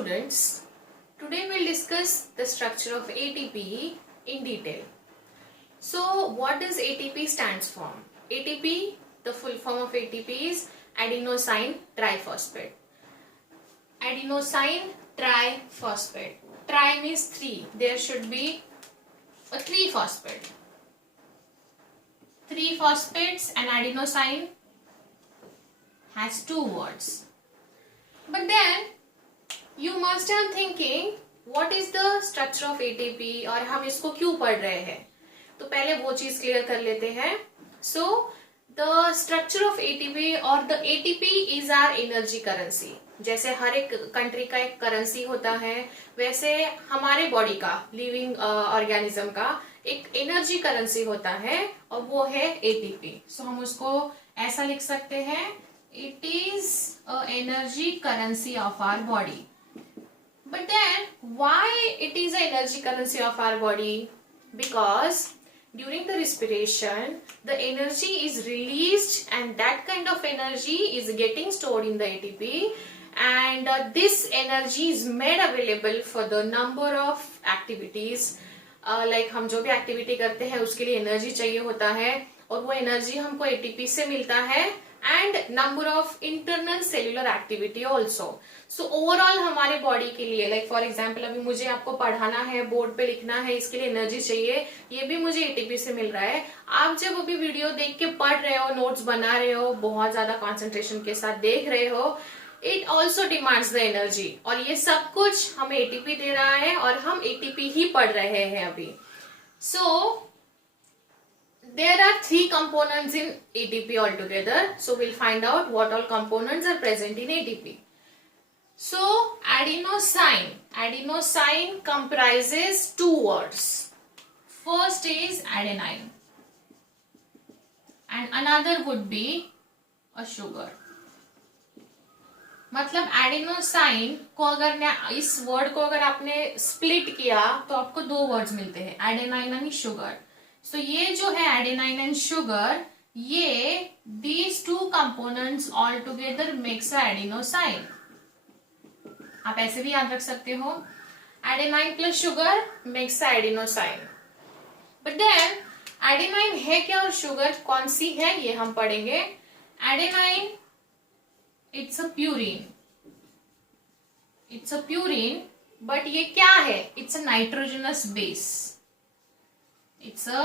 students, today we'll discuss the structure of ATP in detail. So what does ATP stands for? ATP, the full form of ATP is adenosine triphosphate. Adenosine triphosphate. Tri means 3. There should be a 3 phosphate. 3 phosphates and adenosine has 2 words. But then you must have thinking what is the structure of ATP और हम इसको क्यों पढ़ रहे हैं. तो पहले वो चीज क्लियर कर लेते हैं. So the structure of ATP or the ATP is our energy currency. जैसे हर एक कंट्री का एक करेंसी होता है, वैसे हमारे बॉडी का, लिविंग ऑर्गेनिज्म का एक एनर्जी करेंसी होता है और वो है ATP. सो हम उसको ऐसा लिख सकते हैं, it is a energy currency of our body. But then why it is an energy currency of our body? Because during the respiration the energy is released and that kind of energy is getting stored in the ATP and this energy is made available for the number of activities. Like हम जो भी activity करते हैं उसके लिए energy चाहिए होता है और वो एनर्जी हमको ATP से मिलता है and number of internal cellular activity also. So overall हमारे बॉडी के लिए, लाइक फॉर एग्जाम्पल अभी मुझे आपको पढ़ाना है, बोर्ड पे लिखना है, इसके लिए एनर्जी चाहिए, ये भी मुझे ATP से मिल रहा है. आप जब अभी वीडियो देख के पढ़ रहे हो, नोट्स बना रहे हो, बहुत ज्यादा कॉन्सेंट्रेशन के साथ देख रहे हो, it also demands the energy और ये सब कुछ हमें ATP दे रहा है और हम ATP ही पढ़ रहे हैं अभी. सो there are 3 components in ATP altogether. So we'll find out what all components are present in ATP. So adenosine. Adenosine comprises 2 words. First is adenine and another would be a sugar. मतलब adenosine को अगर इस word को अगर आपने split किया तो आपको 2 वर्ड्स मिलते हैं, एडेनाइन एंड शुगर. सो ये जो है एडेनाइन एंड शुगर, ये these 2 components all together makes a adenosine. आप ऐसे भी याद रख सकते हो, adenine plus sugar makes a adenosine. But then adenine है क्या और शुगर कौन सी है ये हम पढ़ेंगे. Adenine it's a purine. It's a purine but ये क्या है, it's a nitrogenous base. It's a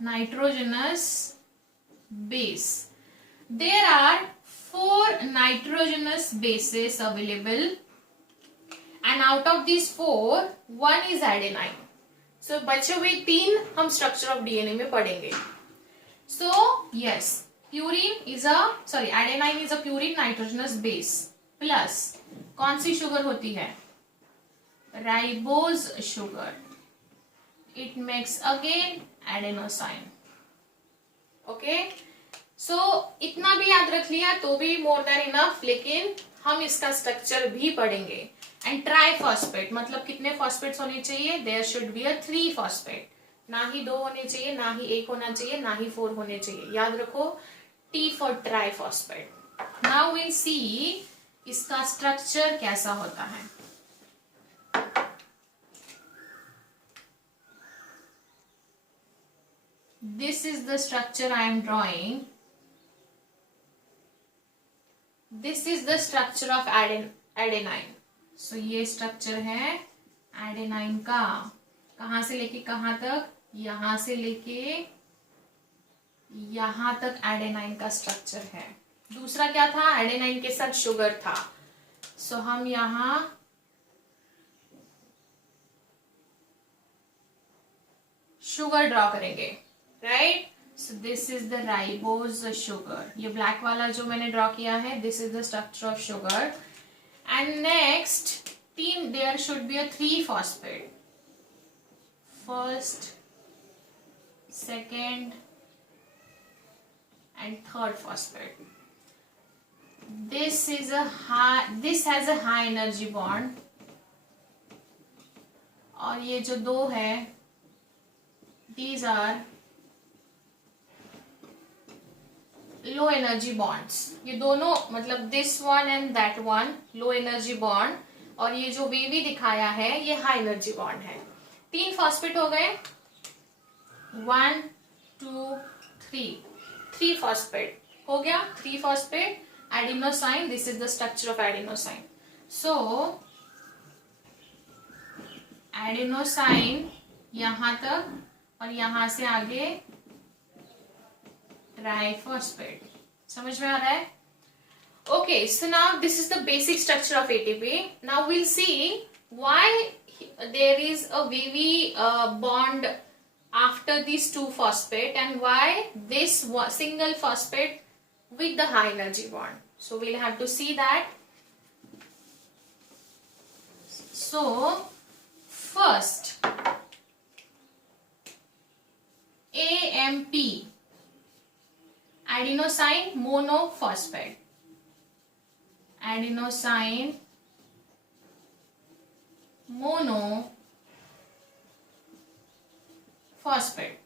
nitrogenous base. There are 4 nitrogenous bases available and out of these 4, 1 is adenine. So बचे हुए 3 हम structure of DNA में पढ़ेंगे. So yes, adenine is a purine nitrogenous base plus कौन सी sugar होती है, ribose sugar. It makes again adenosine. Okay, so इतना भी याद रख लिया तो भी more than enough, लेकिन हम इसका स्ट्रक्चर भी पढ़ेंगे. एंड ट्राइफॉस्फेट मतलब कितने फॉस्फेट्स होने चाहिए, there should be a 3 phosphate. ना ही 2 होने चाहिए, ना ही 1 होना चाहिए, ना ही 4 होने चाहिए. याद रखो, T for triphosphate. Now will see इसका स्ट्रक्चर कैसा होता है. This is the structure I am drawing. This is the structure of adenine. So ये structure है adenine का. कहाँ से लेके कहाँ तक, यहाँ से लेके यहाँ तक adenine का structure है. दूसरा क्या था, adenine के साथ sugar था. So हम यहाँ sugar draw करेंगे. Right. So this is the ribose sugar. ये ब्लैक वाला जो मैंने ड्रॉ किया है, this is the structure of sugar. And next there should be a 3 phosphate. First, second and third phosphate. This has a high energy bond और ये जो 2 है, these are low energy bonds, ये दोनों मतलब this one and that one low energy bond, और ये जो वेवी दिखाया है ये हाई एनर्जी बॉन्ड है। 3 फॉस्फेट हो गए, 1 2 3 फॉस्फेट हो गया, 3 phosphate adenosine, this is the structure of adenosine. So adenosine यहां तक और यहां से आगे ट्राइफॉस्फेट, समझ में आ रहा है? Okay, so now this is the basic structure of ATP. Now we'll see why there is a wavy bond after these 2 phosphate and why this single phosphate with the high energy bond. So we'll have to see that. So first AMP, adenosine monophosphate, adenosine monophosphate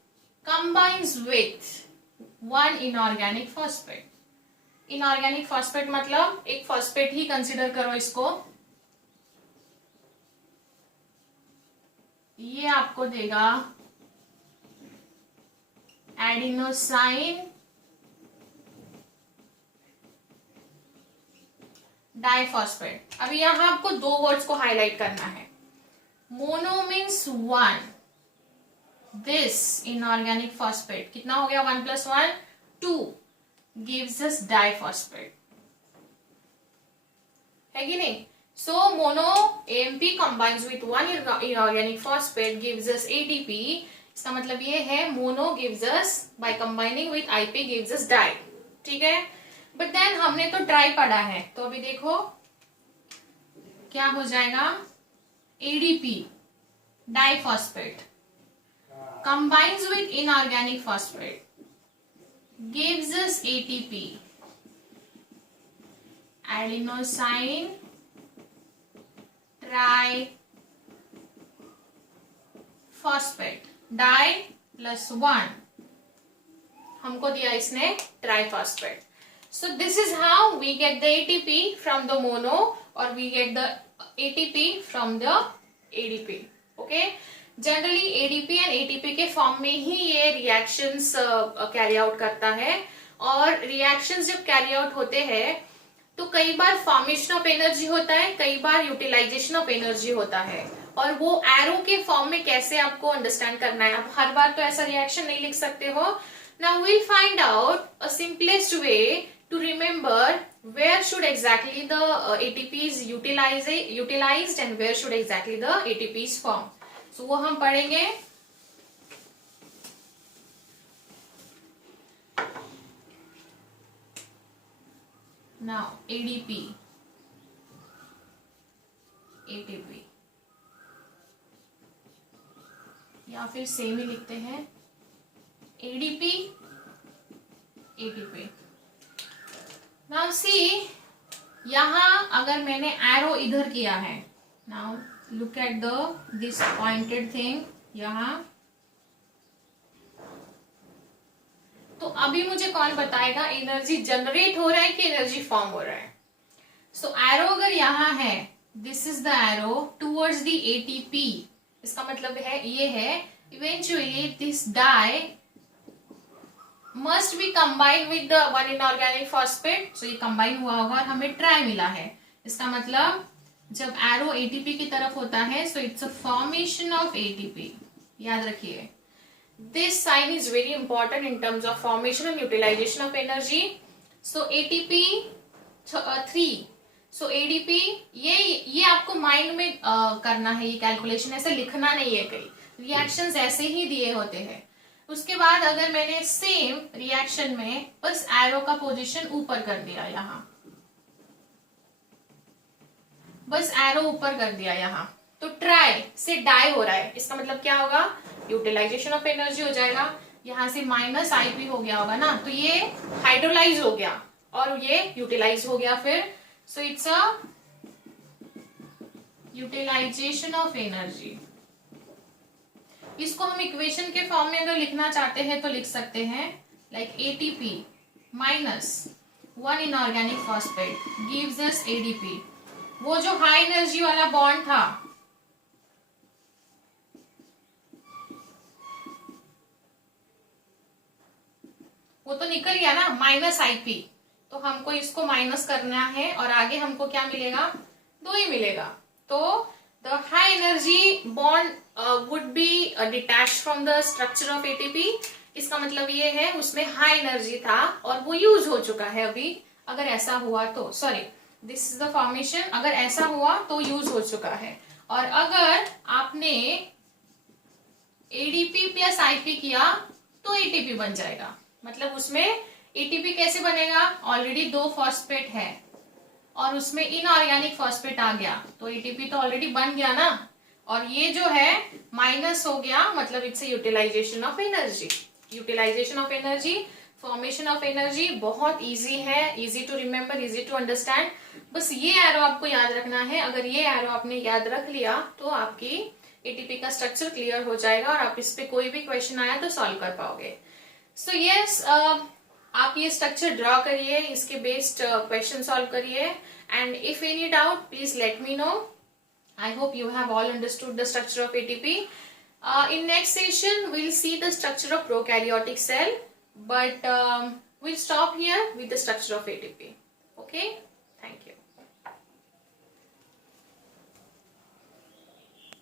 combines with 1 inorganic phosphate. Inorganic phosphate मतलब एक phosphate ही consider करो इसको, ये आपको देगा adenosine diphosphate. अभी यहां आपको 2 वर्ड्स को हाईलाइट करना है। Mono means 1, this inorganic phosphate कितना हो गया, 1 + 1 2 गिव्स अस डाइफॉस्फेट, है कि नहीं? So mono AMP combines with 1 inorganic phosphate gives us ATP. इसका मतलब ये है mono gives us by combining with IP gives us di, ठीक है? बट देन हमने तो ट्राई पढ़ा है, तो अभी देखो क्या हो जाएगा, ADP diphosphate combines with inorganic phosphate gives us ATP, adenosine triphosphate, die plus 1 हमको दिया इसने triphosphate. So this is how we get the ATP from the mono or we get the ATP from the ADP. Okay? Generally ADP and ATP के form में ही ये reactions carry out करता है, और reactions जब कैरी आउट होते हैं तो कई बार फॉर्मेशन ऑफ एनर्जी होता है, कई बार यूटिलाइजेशन ऑफ एनर्जी होता है, और वो एरो के फॉर्म में कैसे आपको अंडरस्टैंड करना है। आप हर बार तो ऐसा रिएक्शन नहीं लिख सकते हो। Now we'll find out a simplest way to remember where should exactly the ATP is utilized and where should exactly the ATP is formed. So वो हम पढ़ेंगे। Now ADP, ATP या फिर सेम ही लिखते हैं, ADP, ATP। Now see, यहां अगर मैंने एरो इधर किया है, now look at this pointed thing यहां, तो अभी मुझे कौन बताएगा एनर्जी जनरेट हो रहा है कि एनर्जी फॉर्म हो रहा है? सो एरो अगर यहां है, this is the arrow towards the ATP, इसका मतलब है ये है eventually this di must be combined with the 1 inorganic phosphate. So ये कंबाइन हुआ होगा और हमें ट्राई मिला है। इसका मतलब जब एरो एटीपी की तरफ होता है, so it's a formation of ATP, याद रखिए। This sign is very important in terms of formation and utilisation of energy. So ATP 3, so ADP, ये आपको माइंड में करना है, ये कैलकुलेशन ऐसे लिखना नहीं है, कई रिएक्शंस ऐसे ही दिए होते हैं। उसके बाद अगर मैंने सेम रिएक्शन में बस एरो का पोजीशन ऊपर कर दिया, यहां बस एरो ऊपर कर दिया यहां, तो ट्राई से डाई हो रहा है, इसका मतलब क्या होगा, यूटिलाइजेशन ऑफ एनर्जी हो जाएगा। यहां से माइनस आईपी हो गया होगा ना, तो ये हाइड्रोलाइज हो गया और ये यूटिलाइज हो गया फिर। So it's a utilisation of energy. इसको हम इक्वेशन के फॉर्म में अगर लिखना चाहते हैं तो लिख सकते हैं like ATP minus 1 inorganic phosphate gives us ADP. वो जो हाई एनर्जी वाला बॉन्ड था, वो तो निकल गया ना, माइनस IP. तो हमको इसको माइनस करना है और आगे हमको क्या मिलेगा, 2 ही मिलेगा. तो the high energy bond would be detach from the structure of ATP. इसका मतलब ये है उसमें हाई एनर्जी था और वो यूज हो चुका है अभी. अगर ऐसा हुआ तो, sorry, this is the formation. अगर ऐसा हुआ तो यूज हो चुका है. और अगर आपने ADP प्लस IP किया तो ATP बन जाएगा. मतलब उसमें ATP कैसे बनेगा, ऑलरेडी 2 फॉस्फेट है और उसमें इनऑर्गेनिक फॉस्फेट आ गया तो ATP तो ऑलरेडी बन गया ना. और ये जो है माइनस हो गया, मतलब it's utilisation of energy. Utilisation of energy, formation of energy बहुत इजी है, easy to remember, easy to understand. बस ये एरो आपको याद रखना है. अगर ये एरो आपने याद रख लिया तो आपकी ATP का स्ट्रक्चर क्लियर हो जाएगा और आप इस पे कोई भी क्वेश्चन आया तो सॉल्व कर पाओगे. सो यस, आप ये स्ट्रक्चर ड्रॉ करिए, इसके बेस्ड क्वेश्चन सॉल्व करिए. And if any doubt please let me know. I hope you have all understood the structure of ATP. In next session, we'll see the structure of prokaryotic cell, but we'll stop here with the structure of ATP. Okay, thank you.